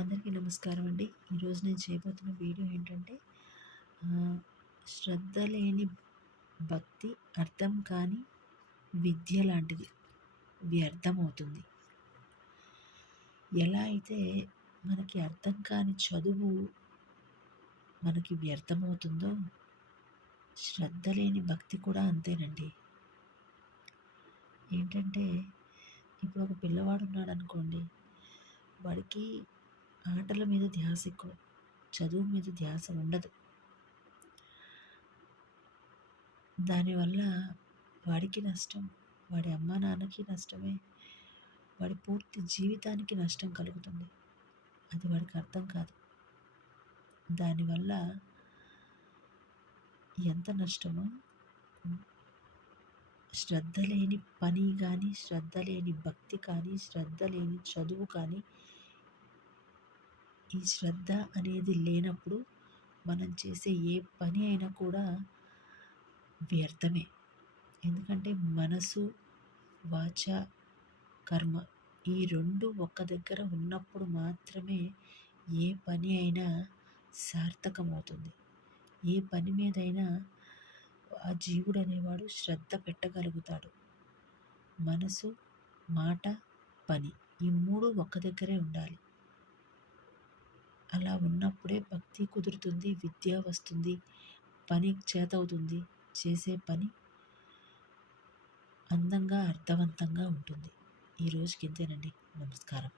అందరికీ నమస్కారం అండి. ఈరోజు నేను చేయబోతున్న వీడియో ఏంటంటే శ్రద్ధ లేని భక్తి అర్థం కాని విద్య లాంటిది. వ్యర్థమవుతుంది ఎలా అయితే మనకి అర్థం కాని చదువు మనకి వ్యర్థమవుతుందో శ్రద్ధ లేని భక్తి కూడా అంతేనండి. ఏంటంటే ఇప్పుడు ఒక పిల్లవాడు ఉన్నాడు అనుకోండి వాడికి ఆటల మీద ధ్యాస ఎక్కువ. చదువు మీద ధ్యాస ఉండదు. దానివల్ల వాడికి నష్టం వాడి అమ్మ నాన్నకి నష్టమే వాడి పూర్తి జీవితానికి నష్టం కలుగుతుంది. అది వాడికి అర్థం కాదు. దానివల్ల ఎంత నష్టమో శ్రద్ధ లేని పని కానీ శ్రద్ధ లేని భక్తి కానీ శ్రద్ధ లేని చదువు కానీ ఈ శ్రద్ధ అనేది లేనప్పుడు మనం చేసే ఏ పని అయినా కూడా వ్యర్థమే. ఎందుకంటే మనసు వాచ కర్మ ఈ రెండు ఒక్క దగ్గర ఉన్నప్పుడు మాత్రమే ఏ పని అయినా సార్థకమవుతుంది. ఏ పని మీదైనా ఆ జీవుడు అనేవాడు శ్రద్ధ పెట్టగలుగుతాడు. మనసు మాట పని ఈ మూడు ఒక్క దగ్గరే ఉండాలి. అలా ఉన్నప్పుడే భక్తి కుదురుతుంది విద్య వస్తుంది పని చేతవుతుంది చేసే పని అందంగా అర్థవంతంగా ఉంటుంది. ఈ ఇంతేనండి. నమస్కారం.